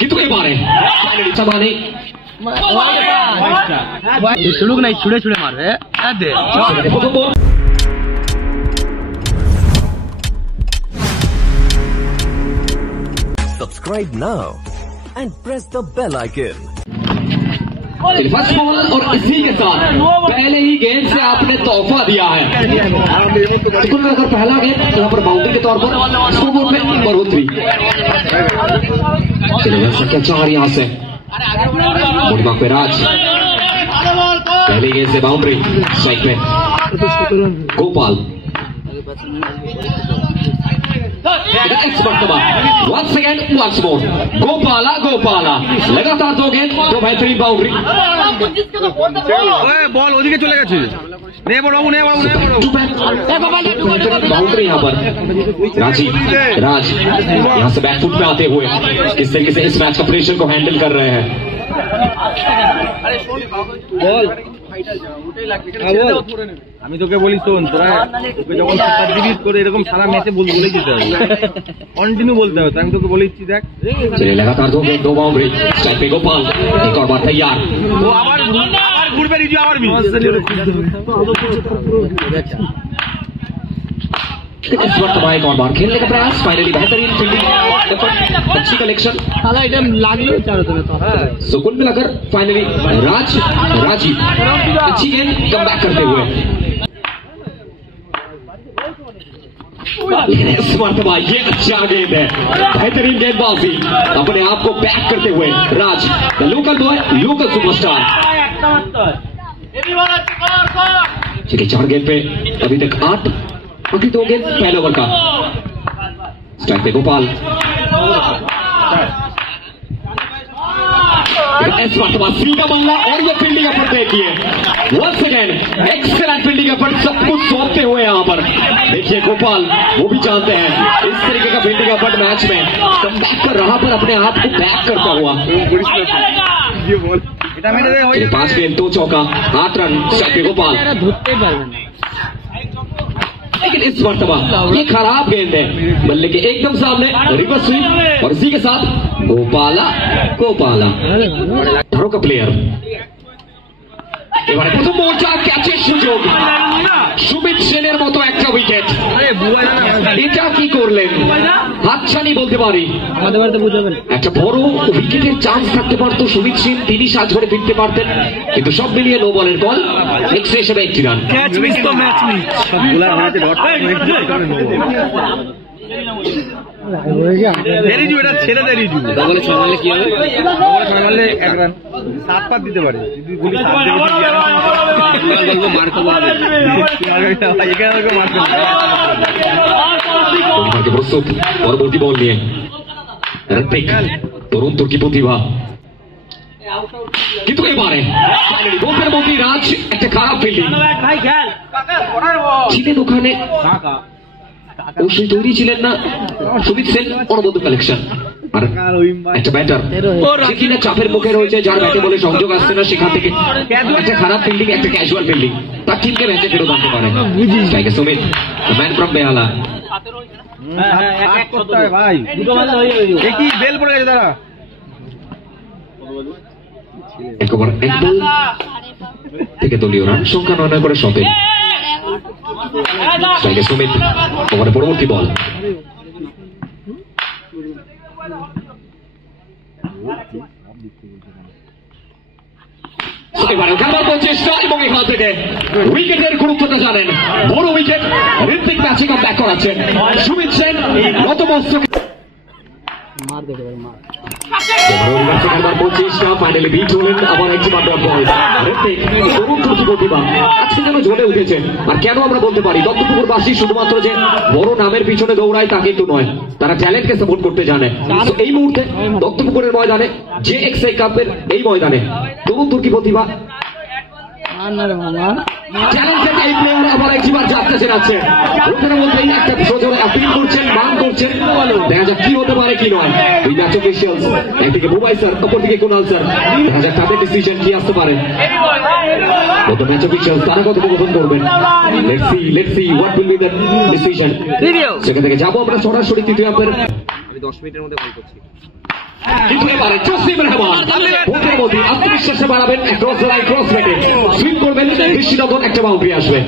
कितने मारे चबाने छुड़ुक नहीं छुड़े छुड़े मार रहे Subscribe now and press the bell icon. First ball और इसी के साथ पहले ही गेंद से आपने तोहफा दिया है। कुल मिलाकर पहला गेंद यहाँ पर बाउंड्री के तौर पर स्कोर में बढ़ोतरी। चलिए संख्या 4 यहाँ से दिमाग पे राज, पहली गेंद से बाउंड्री, स्ट्राइक पे Gopal. once again once more Gopala लगातार 2 गेंद 2 बेहतरीन बाउंड्री। बॉल ओदिके चले গেছে बाउंड्री यहाँ पर राज यहाँ से बैकफुट पे आते हुए किस तरीके से इस मैच का प्रेशर को हैंडल कर रहे हैं। আমি তোকে বলি শোন, তোরা তোকে যখন সাবডিভিট করে এরকম সারা ম্যাচে বলেই যেতে হবে, কন্টিনিউ বলতে হবে। আমি তোকে বলেছি দেখ, चलिए लगातार 2 गेंद 2 बाउंड्री, स्ट्राइक पे गोपाल, एक और बार तैयार। वो আবার ঘুরবে রিজু আবার भी इस वक्त एक और बार खेलने का प्रयास, फाइनली बेहतरीन फील्डिंग, अच्छी कलेक्शन। सो कुल मिलाकर फाइनली राजीव अच्छी गेंद कम बैक करते हुए, लेकिन इस मरतबा ये अच्छा गेंद है, बेहतरीन गेंदबाजी अपने आप को बैक करते हुए Raj, the local boy, local superstar. ठीक है, 4 गेंद पे अभी तक 8, बाकी 2 गेंद पहले ओवर का। स्ट्राइक पे गोपाल, सीधा बंगला और ये फील्डिंग एफर्ट देखिए, once again excellent fielding effort, सब कुछ सौंपते हुए यहाँ पर। देखिए गोपाल वो भी जानते हैं इस तरीके का फील्डिंग एफर्ट मैच में कम बैक कर रहा पर अपने आप को बैक करता हुआ। 5 गेंद 2 चौका 8 रन, स्ट्राइक पे गोपाल। लेकिन इस मरतबा ये खराब गेंद है, बल्ले के एकदम सामने रिवर्स स्विंग और इसी के साथ गोपाला धरो का प्लेयर। এবারে প্রথম মোর্চা ক্যাচের সুযোগ, সুমিত সেনের মতো একটা উইকেট, এটা কি করলেন হাতছানি বলতে পারি। একটা বড় উইকেটের চান্স থাকতে পারতো সুমিত সেন, তিনি সাজ করে ফিরতে পারতেন, কিন্তু সব মিলিয়ে নো বলের বল, এক্সট্রা হিসেবে 1 রান। ক্যাচ মিস তো ম্যাচ মিস, সবগুলা আমাদের ডট রিজু, এটা ছেড়ে দে রিজু, বলে 6 মারলে কি হবে, বলে 6 মারলে 1 রান, 7 পাত দিতে পারে যদি বলি 7 দিয়ে বলবো মার খাবো আগে প্রস্তুত পরবর্তী বল নিয়ে ঋত্বিক, তরুণ তুর্কি প্রতিভা, কিন্তু এবারে গোপের মধ্যে রাজ একটা খারাপ ফিল্ডিং, ছিলেন ওখানে অবশ্যই তৈরি ছিলেন না সুমিত সেন, অনবদ্য কালেকশন। আর একটা ব্যাটার যে কিনা চাপের মুখে রয়েছে, যার ব্যাটে বলে সংযোগ আসছে না, সেখান থেকে একটা খারাপ ফিল্ডিং, একটা ক্যাজুয়াল ফিল্ডিং, তার টিমকে ম্যাচে ফেরত আনতে পারে। সুমিত ম্যান ফ্রম বেহালা, ভাই কি বেল পড়ে গেছে, দাঁড়া এক ওভার 1 বল থেকে দলীয় রান সংখ্যা 9 করে 17। সুমিত ওভারে পরবর্তী বল, এবারে খেলার প্রচেষ্টা এবং এখান থেকে উইকেটের গুরুত্বটা জানেন, বড় উইকেট, ঋত্বিক ম্যাচে কাম ব্যাক করাচ্ছেন, সুমিত সেন নতমস্তক ফাইনালি বিট হলেন আবার একটি মাত্র বল। তরুণ তুর্কি প্রতিভা আজকে যেন জ্বলে উঠেছেন। আর কেন আমরা বলতে পারি দত্তপুকুরবাসী শুধুমাত্র যে বড় নামের পিছনে দৌড়ায় তা কিন্তু নয়, তারা ট্যালেন্টকে সাপোর্ট করতে জানে। এই মুহূর্তে দত্তপুকুরের ময়দানে, যে এক্সআই কাপের এই ময়দানে তরুণ তুর্কি প্রতিভা চ্যালেঞ্জের এই প্লেয়ার আবার একবার যাত্রা চেনাচ্ছে। ওখানে মধ্যেই একটা সজোরে অ্যাপিল করছেন, মান করছেন। দেখা যাক কি হতে পারে কি নয়। এই ম্যাচ অফিসিয়ালস একদিকে বুবাই স্যার, অপরদিকে কুনাল স্যার। দেখা যাক তাদের ডিসিশন কি আসতে পারে। কত ম্যাচ অফিসিয়ালস তারা কত গ্রহণ করবেন। Let's see what will be the decision. সেখান থেকে যাবো আমরা সরাসরি তৃতীয় আম্পায়ার। আমি 10 মিনিটের মধ্যে কল করছি। কিন্তু এবারে জসিম রহমান ভোটের মধ্যে আত্মবিশ্বাসে বাড়াবেন, ক্রস লাইন ক্রস রেটে সুইং করবেন, দৃষ্টিনন্দন একটা বাউন্ডারি আসবে।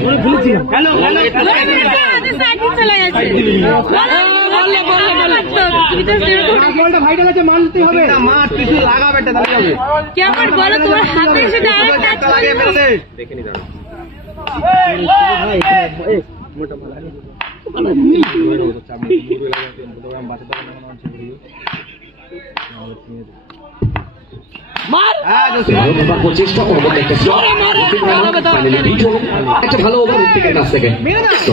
দেখে নি দাঁড়া। চেষ্টা করবো একটা ভালো ওভার থেকে কাছ থেকে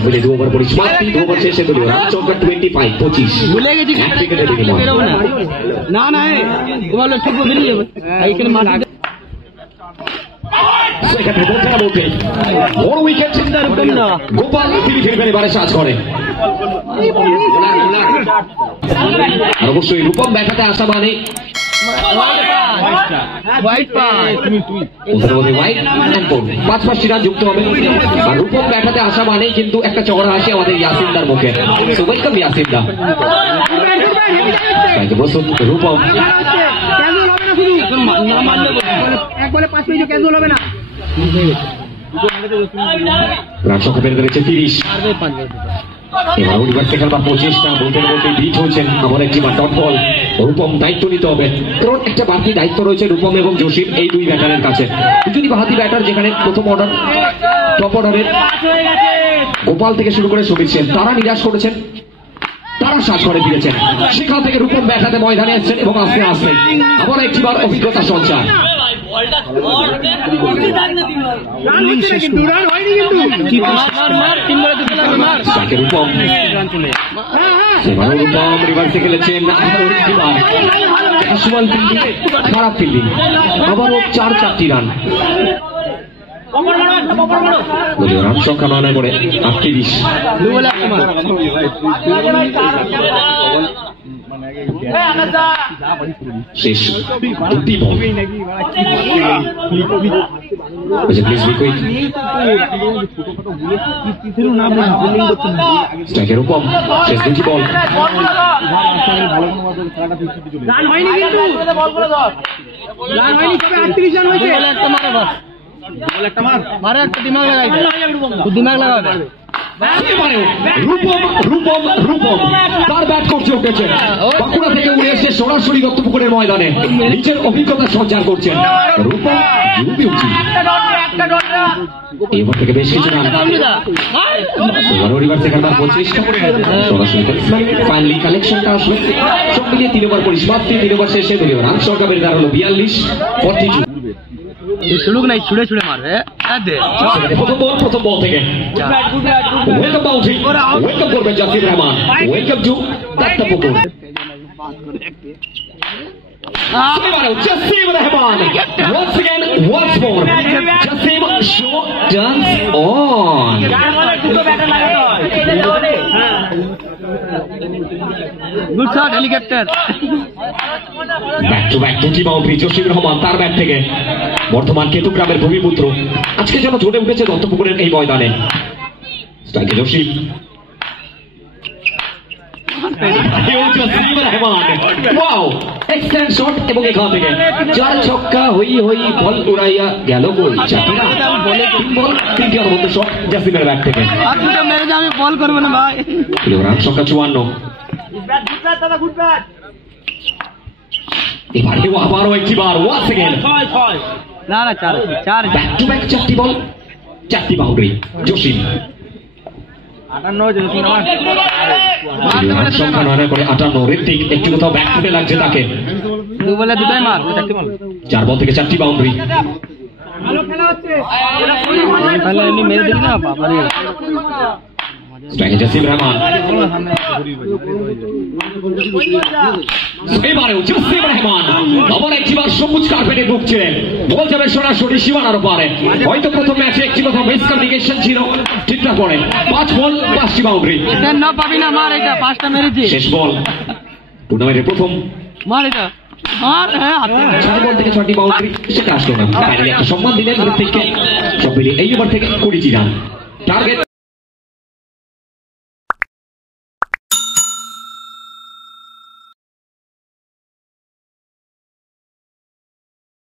মিলে 2 ওভার পরিস মাত্র 2 ওভার শেষে দিল চৌকা 25 ভুলে গেছি না না বলো ঠিক বেরিয়ে যাবে এইখানে মাটি সেখানে বলতে বড় উইকেট গোপাল তিনি ফিরবেন এবারে চার্জ করে। আর অবশ্যই রূপম ব্যাটাতে আসা মানে পাঁচটি রান যুক্ত হবে। আর রূপম ব্যাটাতে আসা মানেই কিন্তু একটা চড়া আসে আমাদের ইয়াসিনদার মুখে। ওয়েলকাম ইয়াসিনদা। প্রস্তুত রূপম, রান সংখ্যা বেড়ে দাঁড়িয়েছে 30। এবার উইভার্সে খেলবার প্রচেষ্টা, বলতে বলতে বিট হচ্ছেন আমার একটি ডট বল। রূপম দায়িত্ব নিতে হবে, কারণ একটা বাড়তি দায়িত্ব রয়েছে রূপম এবং জসিম এই দুই ব্যাটারের কাছে। দুজনই বাহাতি ব্যাটার, যেখানে প্রথম অর্ডার টপ অর্ডারের গোপাল থেকে শুরু করে সমীর সেন তারা নিরাশ করেছেন, তারা শ্বাস করে ফিরেছেন। সেখান থেকে রূপম ব্যাটাতে ময়দানে এসেছেন এবং আস্তে আস্তে আবার একটিবার অভিজ্ঞতা সঞ্চার। রিভার্সে খেলেছেন খারাপ ফিল্ডিং, আবারও 4 রান। রান সংখ্যা নয় করে 38। শেষ 2টি বল। স্ট্রাইকের উপর শেষ 2টি বল। তার ব্যাট করছে উঠেছে বাঁকুড়া থেকে উড়ে এসে সরাসরি দত্তপুকুরের ময়দানে নিজের অভিজ্ঞতা সঞ্চার করছেন রূপম। এবার থেকে বেশ কিছু রান রিভার্সে খেলবার চেষ্টা করে সরাসরি ফাইনালি কালেকশনটা আসবে। সব মিলিয়ে 3 ওভার পরিসমাপ্তি, 3 ওভার শেষে দলীয় রান সংখ্যা বেড়ে দাঁড়ালো 42-42। শুরু নাই ছুড়ে ছুড়ে মারবে প্রথম বল থেকে ওয়েলকাম বাউন্ডারি, ওয়েলকাম করবেন Jasim Rahman, welcome to Duttapukur. Jasim Rahman once again, once more. Jasim show turns on. Good shot, helicopter. Back to back 2টি বাউন্ডারি জসিম রহমান তার ব্যাট থেকে। বর্তমান কেতুগ্রামের ভূমিপুত্র আজকে যেন ঝরে উঠেছে দত্তপুকুরের এই ময়দানে। স্ট্রাইকে জসিম, এবং এখান থেকে 4 ছক্কা হই হই বল উড়াইয়া গেল গোল। 3টি মধ্যে শট জাসিমের ব্যাট থেকে। আমি বল করবো না ভাই। রান সংখ্যা 54। এবারে আবারও একটিবার ওয়ান্স এগেইন না না 4 ব্যাক টু ব্যাক 4টি বল 4টি বাউন্ডারি জসিম। 58 সংখ্যা 9 করে 58। ঋত্বিক একটু কোথাও ব্যাক ফুটে লাগছে তাকে। 2 বলে 2টাই মার, 4 বল থেকে 4টি বাউন্ডারি। ভালো খেলা হচ্ছে, তাহলে এমনি মেরে দিবি না বাবা রে। স্ট্রাইকে জাসিম রহমান, এবারেও জাসিম রহমান আবার একটিবার সবুজ কার্পেটে ঢুকছিলেন, বল যাবে সরাসরি সীমানার পারে। হয়তো প্রথম ম্যাচে একটি কথা মিসকমিউনিকেশন ছিল, ঠিকঠাক পড়ে 5 বল 5টি বাউন্ডারি। না পাবি না, মার এটা 5টা মেরেছি। শেষ বল টুর্নামেন্টের প্রথম মার এটা মার, হ্যাঁ হাতে 6 বল থেকে 6টি বাউন্ডারি, সেটা আসলো না। ফাইনালি একটা সম্মান দিলেন ঋত্বিককে। সব মিলিয়ে এই ওভার থেকে 20টি রান টার্গেট।